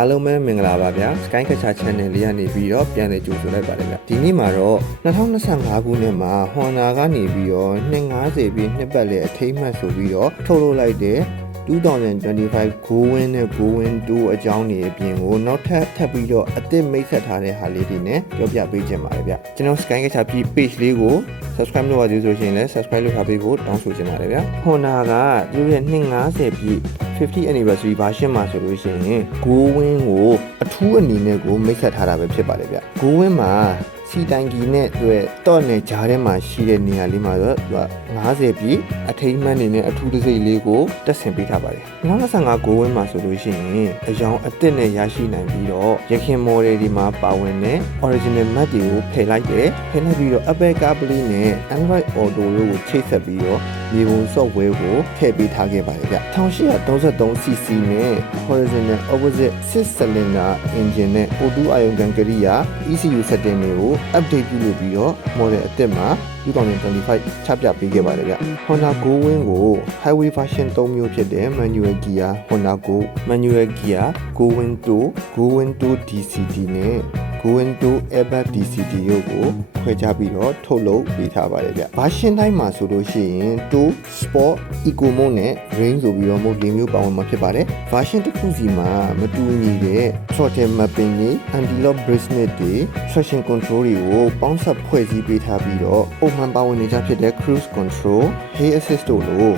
အားလုံးပဲမင်္ဂလာပါဗျာ Sky Catcher Channel လေးကနေပြီးတော့ပြန်လည်ကြိုဆိုလိုက်ပါတယ်ဗျာဒီနေ့မှာတော့2025ခုနှစ်မှာ Honda ကနေပြီးတော့250ပြည့်နှစ်ပတ်လည်အထိမ်းအမှတ်ဆိုပြီးတော့ထုတ်လုပ်လိုက်တဲ့2025 Go Win နဲ့ Go Win 2အကြောင်းတွေအပြင်ကိုနောက်ထပ်ပြီးတော့အသစ်မိတ်ဆက်ထားတဲ့ဟာလေးတွေနဲ့ပြောပြပေးချင်ပါတယ်ဗျကျွန်တော် Sky Catcher page လေးကို subscribe လုပ်ပါသေးဆိုရှင်လည်း subscribe လုပ်ထားပေးဖို့တောင်းဆိုချင်ပါတယ်ဗျာ Honda ကသူရဲ့250ပြည့်50 anniversary version မှာဆိုလို့ရှိရင် Go Win ကိုအထူးအနေနဲ့ကိုမိတ်ဆက်ထားတာပဲဖြစ်ပါတယ်ဗျ Go Win မှာစီတိုင်ကီနဲ့တွေ့တော့နေကြားထဲမှာရှိတဲ့နေရာလေးမှာတော့သူက50ပြည့်အထိမ်းအမှတ်အနေနဲ့အထူးတစ်စိတ်လေးကိုတက်ဆင်ပေးထားပါတယ်2025 Go Win မှာဆိုလို့ရှိရင်အယောင်အသစ်နဲ့ရရှိနိုင်ပြီးတော့ရခင် model ဒီမှာပါဝင်တဲ့ original map တွေကိုဖယ်လိုက်ပြီးတော့ Apple CarPlay နဲ့ Android Auto တို့ကိုချိတ်ဆက်ပြီးတော့မြေပုံ software ကိုထည့်ပေးထားခဲ့ပါတယ်ဗျ1833cc နဲ့ horizontal opposite 6 cylinder engine နဲ့ O2 အာယုံခံကိရိယာ ECU setting တွေကို update ပြုလုပ်ပြီးတော့ model အသစ်မှာ2025ချပြပေးခဲ့ပါတယ်ဗျ Honda Go Win ကို highway version 3မျိုးဖြစ်တဲ့ manual gear Honda Go manual gear Go Win 2 Go Win 2 DCT နဲ့ Go Win 2 airbag DCT တို့ကိုခွဲခြားပြီးတော့ထုတ်လုပ်ပေးထားပါတယ်ဗျ version တိုင်းမှာဆိုလို့ရှိရင်2 sport eco mode နဲ့ range ဆိုပြီးတော့ mode ၄မျိုးပါဝင်မှာဖြစ်ပါတယ် version တစ်ခုစီမှာမတူညီတဲ့ throttle mapping တွေ anti-lock bracelet တွေ traction control တွေကိုပေါင်းစပ်ဖွဲ့စည်းပေးထားပြီးတော့ပုံမှန်ပါဝင်နေကြဖြစ်တဲ့ cruise control hay assist တို့လို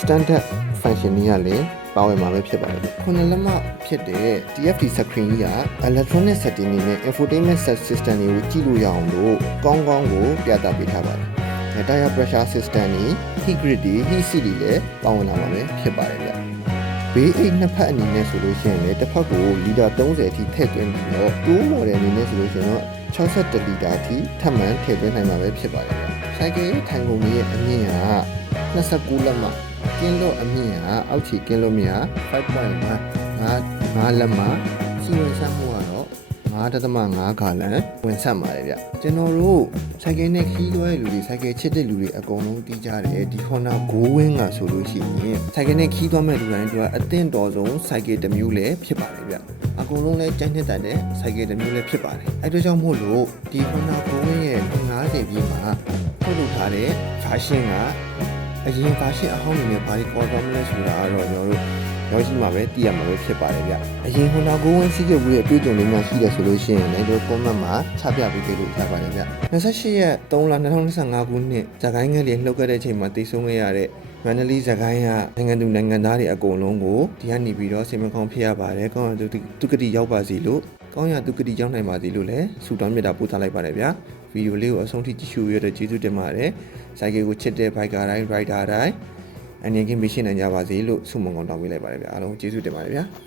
standard function တွေကလည်းပါဝင်မှာပဲဖြစ်ပါတယ်ခုနလက်မဖြစ်တဲ့ TFT screen ကြီးက electronic setting တွေနဲ့ infotainment system တွေကိုကြည့်လို့ရအောင်လို့ကောင်းကိုပြသပေးထားပါတယ် tire pressure system တွေ heat grid တွေ heat seat တွေလည်းပါဝင်လာမှာပဲဖြစ်ပါတယ်ဗျဘေးအိတ်နှစ်ဖက်အနေနဲ့ဆိုလို့ရှိရင်လည်းတစ်ဖက်ကိုလီတာ30အထိထည့်သွင်းပြီးတော့2 model အနေနဲ့ဆိုလို့ရှိရင်တော့61လီတာအထိထပ်မံထည့်သွင်းနိုင်မှာပဲဖြစ်ပါတယ်ဗျဆိုင်ကယ်ရဲ့ထိုင်ကုန်ရဲ့အမြင့်က29လက်မကင်းလို့အမြင့်ကအောက်ခြေကင်းလို့မြင့်က 5.5 လက်မစီဝင်ဆမှုကတော့9.5 ဂါလန်ဝင်ဆက်ပါတယ်ဗျကျွန်တော်တို့ဆိုင်ကယ်နဲ့ခီးသွားတဲ့လူတွေဆိုင်ကယ်ချစ်တဲ့လူတွေအကုန်လုံးတီးကြတယ်ဒီ Honda Go Win ကဆိုလို့ရှိရင်ဆိုင်ကယ်နဲ့ခီးသွားမဲ့လူတိုင်းတို့ကအသင့်တော်ဆုံးဆိုင်ကယ်တစ်မျိုးလည်းဖြစ်ပါတယ်ဗျအကုန်လုံးလည်းကြိုက်နှစ်တတ်တဲ့ဆိုင်ကယ်တစ်မျိုးလည်းဖြစ်ပါတယ်အဲဒါကြောင့်မို့လို့ဒီ Honda Go Win ရဲ့50ပြည့်မှာထုတ်လုပ်ထားတဲ့ version ကအရင် version အဟောင်းတွေနဲ့ဘာတွေပေါ်သွားမလဲဆိုတာကတော့ကျွန်တော်တို့ရောက်ရှိမှာပဲသိရမှာပဲဖြစ်ပါတယ်ဗျအရင် Honda Go Win စီးခဲ့မှုရဲ့အတွေ့အကြုံလေးများရှိတယ်ဆိုလို့ရှိရင်လည်းတို့ comment မှာချပြပေးလို့ရပါတယ်ဗျ28ရက်3လ2025ခုနှစ်ဇာကိုင်းငယ်လေးလှုပ်ခဲ့တဲ့အချိန်မှာတည်ဆုံခဲ့ရတဲ့မန္တလေးဇာကိုင်းကနိုင်ငံသူနိုင်ငံသားတွေအကုန်လုံးကိုဒီကနေပြီးတော့စိတ်မကောင်းဖြစ်ရပါတယ်ကောင်းရသူကတိရောက်ပါစီလို့ကောင်းရသူကတိရောက်နိုင်ပါစီလို့လည်းဆုတောင်းမြတ်တာပို့ထားလိုက်ပါတယ်ဗျဗီဒီယိုလေးကိုအဆုံးထိကြည့်ရှုရတဲ့ကျေးဇူးတင်ပါတယ်ဆိုင်ကယ်ကိုချစ်တဲ့ biker တိုင်း rider တိုင်းအနေကင်းမရှင်းနိုင်ကြပါစေလို့ဆုမွန်ကောင်းတောင်းပေးလိုက်ပါတယ်ဗျအားလုံးကျေးဇူးတင်ပါတယ်ဗျာ